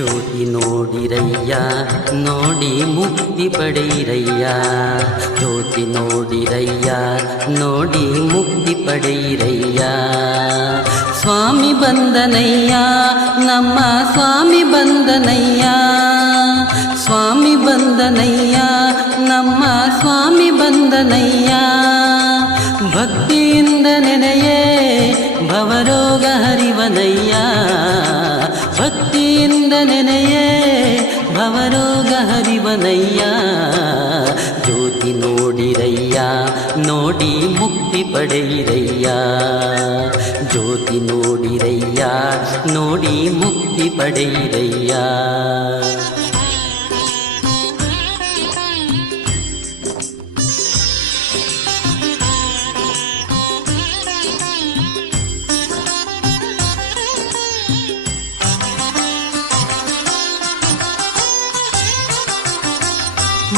ಜ್ಯೋತಿ ನೋಡಿರಯ್ಯ ನೋಡಿ ಮುಕ್ತಿ ಪಡೆಯಿರಯ್ಯ ಜ್ಯೋತಿ ನೋಡಿರಯ್ಯ ನೋಡಿ ಮುಕ್ತಿ ಪಡೆಯಿರಯ್ಯ ಸ್ವಾಮಿ ಬಂದನಯ್ಯ ನಮ್ಮ ಸ್ವಾಮಿ ಬಂದನಯ್ಯ ಸ್ವಾಮಿ ಬಂದನಯ್ಯ ನಮ್ಮ ಸ್ವಾಮಿ ಬಂದನಯ್ಯ ಭಕ್ತಿಯಿಂದ ನೆನೆಯೇ ಭವರೋಗ ಹರಿವನಯ್ಯ ಭಕ್ತಿಯಿಂದ ನೆನೆಯೇ ಭವರೋಗ ಹರಿವನಯ್ಯ. ಜ್ಯೋತಿ ನೋಡಿರಯ್ಯ ನೋಡಿ ಮುಕ್ತಿ ಪಡೆಯಿರಯ್ಯ. ಜ್ಯೋತಿ ನೋಡಿರಯ್ಯ ನೋಡಿ ಮುಕ್ತಿ ಪಡೆಯಿರಯ್ಯ.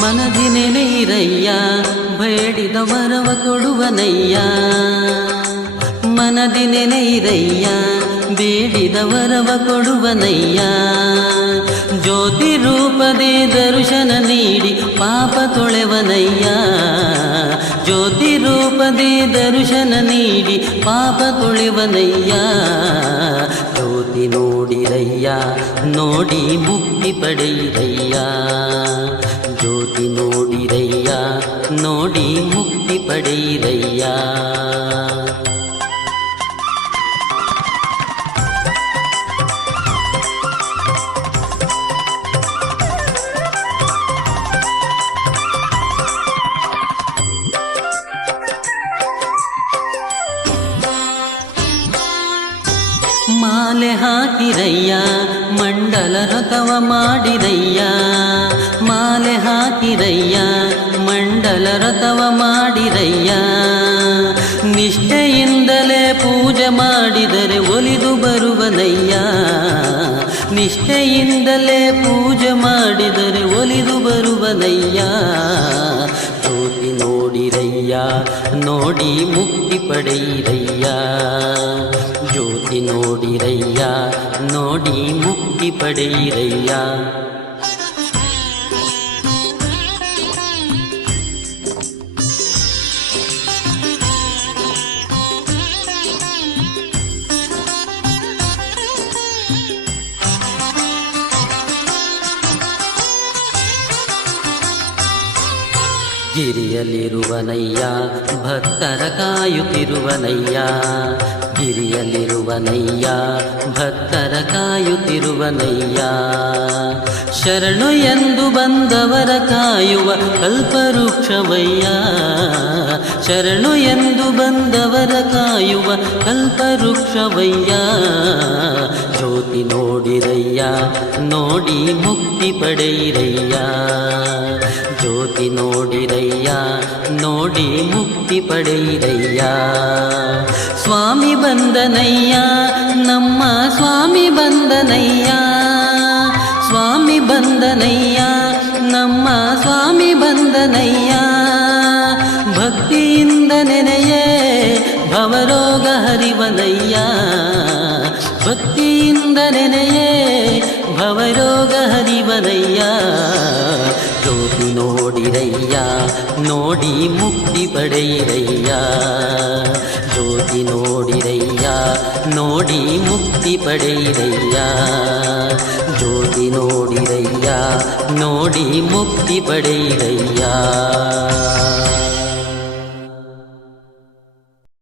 ಮನದಿ ನೆನೆಯಿರಯ್ಯ, ಬೇಡಿದ ವರವ ಕೊಡುವನಯ್ಯ. ಮನದಿ ನೆನೆಯಿರಯ್ಯ, ಬೇಡಿದ ವರವ ಕೊಡುವನಯ್ಯ. ಜ್ಯೋತಿ ರೂಪದೇ ದರ್ಶನ ನೀಡಿ ಪಾಪ ತೊಳೆವನಯ್ಯ. ಜ್ಯೋತಿ ರೂಪದೇ ದರ್ಶನ ನೀಡಿ ಪಾಪ ತೊಳೆವನಯ್ಯ. ಜ್ಯೋತಿ ನೋಡಿರಯ್ಯ, ನೋಡಿ ಮುಕ್ತಿ ಪಡೆಯಿರಯ್ಯ. ಜ್ಯೋತಿ ನೋಡಿರಯ್ಯ ನೋಡಿ ಮುಕ್ತಿ ಪಡೆಯಿರಯ್ಯ ಹಾಕಿರಯ್ಯ, ಮಂಡಲ ರಥವ ಮಾಡಿದಯ್ಯ ಮಾಲೆ ಹಾಕಿರಯ್ಯ, ಮಂಡಲ ರಥವ ಮಾಡಿರಯ್ಯ. ನಿಷ್ಠೆಯಿಂದಲೇ ಪೂಜೆ ಮಾಡಿದರೆ ಒಲಿದು ಬರುವನಯ್ಯ. ನಿಷ್ಠೆಯಿಂದಲೇ ಪೂಜೆ ಮಾಡಿದರೆ ಒಲಿದು ಬರುವನಯ್ಯ. ನೋಡಿ ನೋಡಿರಯ್ಯ, ನೋಡಿ ಮುಕ್ತಿ ಪಡೆಯಿರಯ್ಯ. ನೋಡಿರಯ್ಯ ನೋಡಿ ಮುಕ್ತಿ ಪಡೆಯಿರಯ್ಯ. ಗಿರಿಯಲ್ಲಿರುವನಯ್ಯ ಭಕ್ತರ ಕಾಯುತ್ತಿರುವನಯ್ಯ. ಗಿರಿಯಲ್ಲಿರುವನಯ್ಯ ಭಕ್ತರ ಕಾಯುತ್ತಿರುವನಯ್ಯ ಶರಣು ಎಂದು ಬಂದವರ ಕಾಯುವ ಕಲ್ಪವೃಕ್ಷವಯ್ಯ. ಶರಣು ಎಂದು ಬಂದವರ ಕಾಯುವ ಕಲ್ಪವೃಕ್ಷವಯ್ಯ. ಜ್ಯೋತಿ ನೋಡಿರಯ್ಯ, ನೋಡಿ ಮುಕ್ತಿ ಪಡೆಯಿರಯ್ಯ. ಜ್ಯೋತಿ ನೋಡಿರಯ್ಯ, ನೋಡಿ ಮುಕ್ತಿ ಪಡೆಯಿರಯ್ಯ. ಸ್ವಾಮಿ ಬಂದನಯ್ಯ, ನಮ್ಮ ಸ್ವಾಮಿ ಬಂದನಯ್ಯ ಸ್ವಾಮಿ ಬಂದನಯ್ಯ, ನಮ್ಮ ಸ್ವಾಮಿ ಬಂದನಯ್ಯ. ಭಕ್ತಿಯಿಂದ ನೆನೆಯೇ ಭವರೋಗ ಹರಿವನಯ್ಯ, ಭಕ್ತಿಯಿಂದ ನೆನೆಯೇ ಭವರೋಗ ಹರಿವನಯ್ಯ. ಜ್ಯೋತಿ ನೋಡಿರಯ್ಯ, ನೋಡಿ ಮುಕ್ತಿ ಪಡೆಯಿರಯ್ಯ. ಜ್ಯೋತಿ ನೋಡಿರಯ್ಯ, ನೋಡಿ ಮುಕ್ತಿ ಪಡೆಯಿರಯ್ಯ. ಜ್ಯೋತಿ ನೋಡಿರಯ್ಯ, ನೋಡಿ ಮುಕ್ತಿ ಪಡೆಯಿರಯ್ಯ.